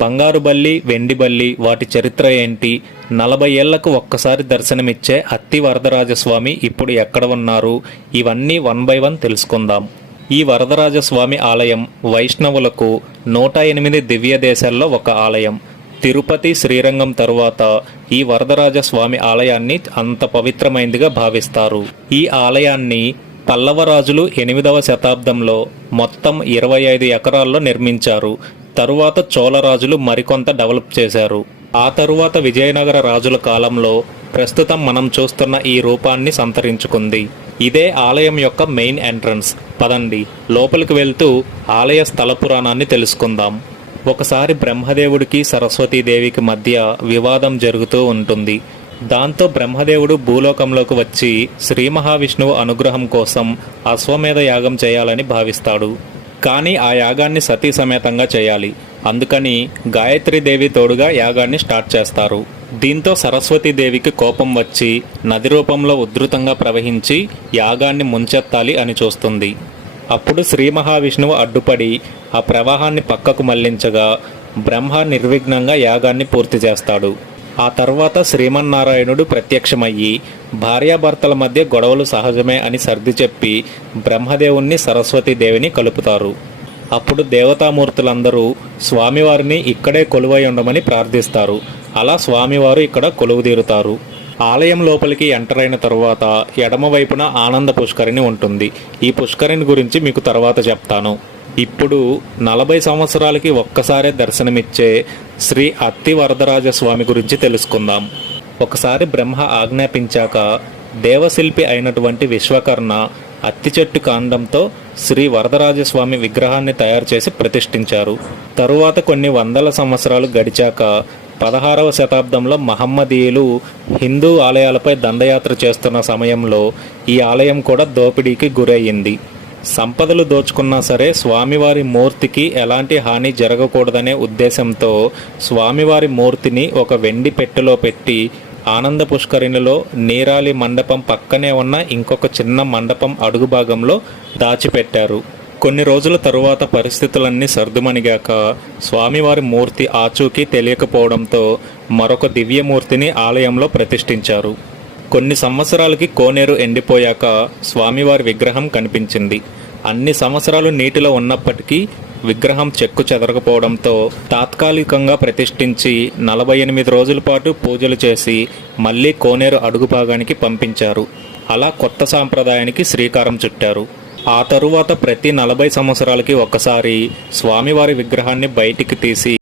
బంగారు బల్లి, వెండి బల్లి వాటి చరిత్ర ఏంటి? 40 ఏళ్లకు ఒక్కసారి దర్శనమిచ్చే అత్తి వరదరాజస్వామి ఇప్పుడు ఎక్కడ ఉన్నారు? ఇవన్నీ వన్ బై వన్ తెలుసుకుందాం. ఈ వరదరాజస్వామి ఆలయం వైష్ణవులకు 108 దివ్య దేశాల్లో ఒక ఆలయం. తిరుపతి, శ్రీరంగం తరువాత ఈ వరదరాజస్వామి ఆలయాన్ని అంత పవిత్రమైనదిగా భావిస్తారు. ఈ ఆలయాన్ని పల్లవరాజులు 8వ శతాబ్దంలో మొత్తం 25 ఎకరాల్లో నిర్మించారు. తరువాత చోళరాజులు మరికొంత డెవలప్ చేశారు. ఆ తరువాత విజయనగర రాజుల కాలంలో ప్రస్తుతం మనం చూస్తున్న ఈ రూపాన్ని సంతరించుకుంది. ఇదే ఆలయం యొక్క మెయిన్ ఎంట్రన్స్. పదండి లోపలికి వెళ్తూ ఆలయ స్థల పురాణాన్ని తెలుసుకుందాం. ఒకసారి బ్రహ్మదేవుడికి సరస్వతీదేవికి మధ్య వివాదం జరుగుతూ ఉంటుంది. దాంతో బ్రహ్మదేవుడు భూలోకంలోకి వచ్చి శ్రీ మహావిష్ణువు అనుగ్రహం కోసం అశ్వమేధ యాగం చేయాలని భావిస్తాడు. కానీ ఆ యాగాన్ని సతీ సమేతంగా చేయాలి. అందుకని గాయత్రీదేవి తోడుగా యాగాన్ని స్టార్ట్ చేస్తారు. దీంతో సరస్వతీదేవికి కోపం వచ్చి నది రూపంలో ఉధృతంగా ప్రవహించి యాగాన్ని ముంచెత్తాలి అని చూస్తుంది. అప్పుడు శ్రీ మహావిష్ణువు అడ్డుపడి ఆ ప్రవాహాన్ని పక్కకు మళ్లించగా బ్రహ్మ నిర్విఘ్నంగా యాగాన్ని పూర్తి చేస్తాడు. ఆ తర్వాత శ్రీమన్నారాయణుడు ప్రత్యక్షమయ్యి భార్యాభర్తల మధ్య గొడవలు సహజమే అని సర్ది చెప్పి బ్రహ్మదేవుణ్ణి సరస్వతీదేవిని కలుపుతారు. అప్పుడు దేవతామూర్తులందరూ స్వామివారిని ఇక్కడే కొలువై ఉండమని ప్రార్థిస్తారు. అలా స్వామివారు ఇక్కడ కొలువుదీరుతారు. ఆలయం లోపలికి ఎంటర్ అయిన తరువాత ఎడమవైపున ఆనంద పుష్కరిణి ఉంటుంది. ఈ పుష్కరిణి గురించి మీకు తర్వాత చెప్తాను. ఇప్పుడు 40 సంవత్సరాలకి ఒక్కసారే దర్శనమిచ్చే శ్రీ అత్తి వరదరాజస్వామి గురించి తెలుసుకుందాం. ఒకసారి బ్రహ్మ ఆజ్ఞాపించాక దేవశిల్పి అయినటువంటి విశ్వకర్ణ అత్తి చెట్టు కాండంతో శ్రీ వరదరాజస్వామి విగ్రహాన్ని తయారు చేసి ప్రతిష్ఠించారు. తరువాత కొన్ని వందల సంవత్సరాలు గడిచాక 16వ శతాబ్దంలో మహమ్మదీయులు హిందూ ఆలయాలపై దండయాత్ర చేస్తున్న సమయంలో ఈ ఆలయం కూడా దోపిడీకి గురయ్యింది. సంపదలు దోచుకున్నా సరే స్వామివారి మూర్తికి ఎలాంటి హాని జరగకూడదనే ఉద్దేశంతో స్వామివారి మూర్తిని ఒక వెండి పెట్టెలో పెట్టి ఆనంద పుష్కరిణిలో నీరాలి మండపం పక్కనే ఉన్న ఇంకొక చిన్న మండపం అడుగు భాగంలో దాచిపెట్టారు. కొన్ని రోజుల తరువాత పరిస్థితులన్నీ సర్దుమణిగాక స్వామివారి మూర్తి ఆచూకీ తెలియకపోవడంతో మరొక దివ్యమూర్తిని ఆలయంలో ప్రతిష్ఠించారు. కొన్ని సంవత్సరాలకి కోనేరు ఎండిపోయాక స్వామివారి విగ్రహం కనిపించింది. అన్ని సంవత్సరాలు నీటిలో ఉన్నప్పటికీ విగ్రహం చెక్కు చెదరకపోవడంతో తాత్కాలికంగా ప్రతిష్ఠించి 48 రోజుల పాటు పూజలు చేసి మళ్ళీ కోనేరు అడుగు భాగానికి పంపించారు. అలా కొత్త సాంప్రదాయానికి శ్రీకారం చుట్టారు. ఆ తరువాత ప్రతి 40 సంవత్సరాలకి ఒకసారి స్వామివారి విగ్రహాన్ని బయటికి తీసి